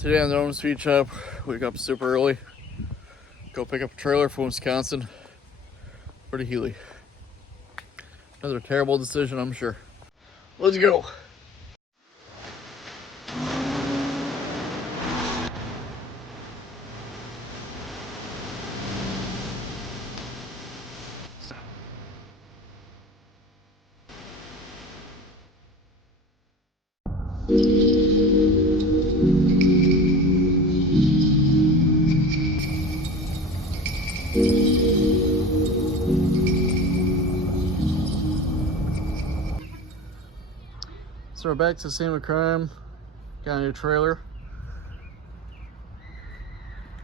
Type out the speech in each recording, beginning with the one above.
Today on the home speed shop, wake up super early, go pick up a trailer from Wisconsin for the Healey. Another terrible decision, I'm sure. Let's go. So we're back to the scene of crime. Got a new trailer.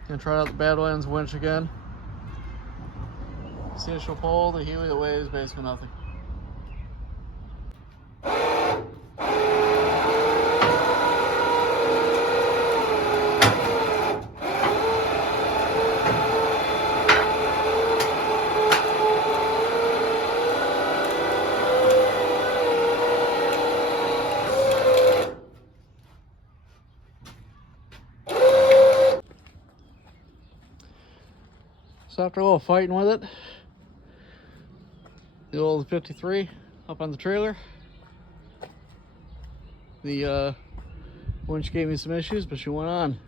Gonna try out the Badlands winch again. See if she'll pull the Healey that weighs basically nothing. So after a little fighting with it, the old 53 up on the trailer. The winch gave me some issues, but she went on.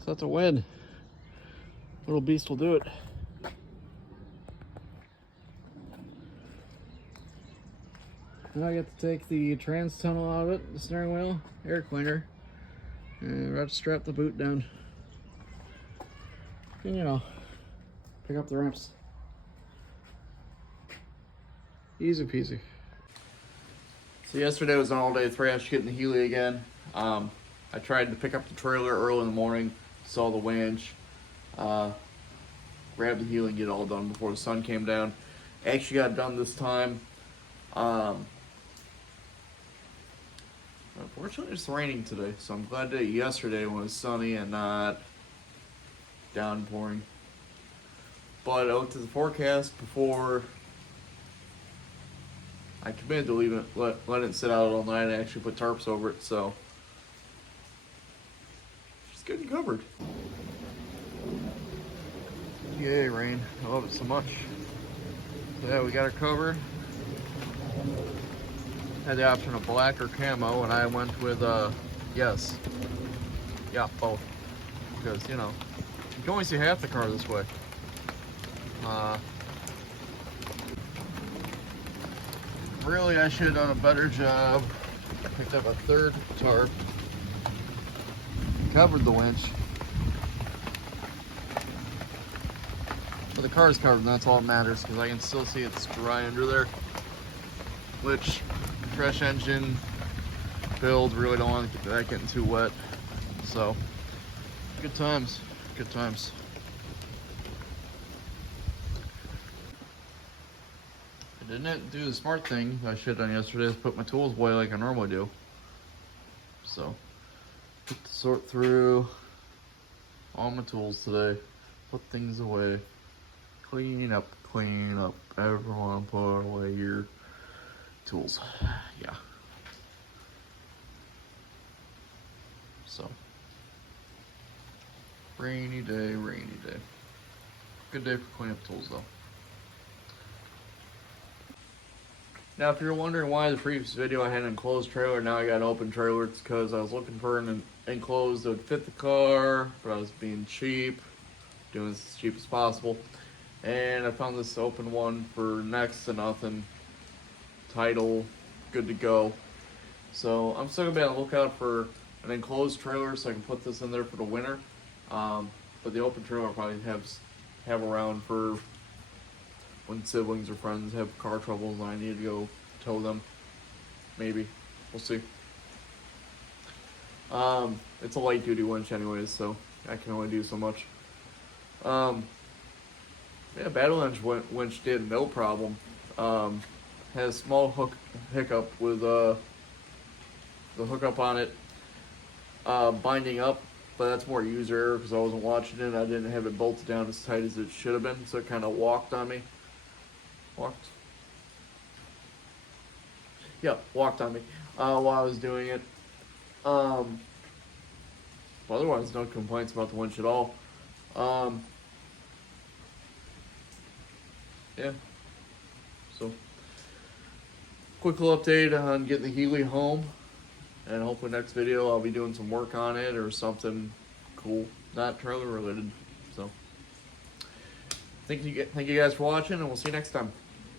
So that's a win. Little beast will do it. Now I get to take the trans tunnel out of it, the steering wheel, air cleaner, and we're about to strap the boot down. And you know, pick up the ramps. Easy peasy. So yesterday was an all-day thrash getting the Healey again. I tried to pick up the trailer early in the morning, saw the winch, grabbed the Healey and get it all done before the sun came down. Actually got it done this time. Unfortunately, it's raining today, so I'm glad that yesterday was sunny and not downpouring. But I looked at the forecast before I committed to leave it, let it sit out all night and actually put tarps over it, so she's getting covered. Yay, rain. I love it so much. So yeah, we got her covered. Had the option of black or camo, and I went with, yes. Yeah, both. Because, you know, you can only see half the car this way. Really, I should have done a better job. Picked up a third tarp, covered the winch. But the car is covered, and that's all that matters, because I can still see it's dry under there. Which, fresh engine build, really don't want that getting too wet. So, good times, good times. I didn't do the smart thing I should have done yesterday, is put my tools away like I normally do. So, get to sort through all my tools today, put things away, clean up, everyone put away your tools. Yeah. So, rainy day, rainy day. Good day for cleaning up tools though. Now, if you're wondering why the previous video I had an enclosed trailer, now I got an open trailer, it's because I was looking for an enclosed that would fit the car, but I was being cheap, doing this as cheap as possible. And I found this open one for next to nothing. Title, good to go. So I'm still gonna be on the lookout for an enclosed trailer so I can put this in there for the winter. But the open trailer I'll probably have around for when siblings or friends have car troubles and I need to go tow them. Maybe. We'll see. It's a light duty winch anyways, so I can only do so much. Yeah, Badlands winch did no problem. Had a small hiccup with the hookup on it binding up, but that's more user error because I wasn't watching it. I didn't have it bolted down as tight as it should have been, so it kind of walked on me. Walked on me while I was doing it. But otherwise, no complaints about the winch at all. Yeah. So, quick little update on getting the Healey home. And hopefully next video I'll be doing some work on it or something cool, not trailer related. So, thank you guys for watching, and we'll see you next time.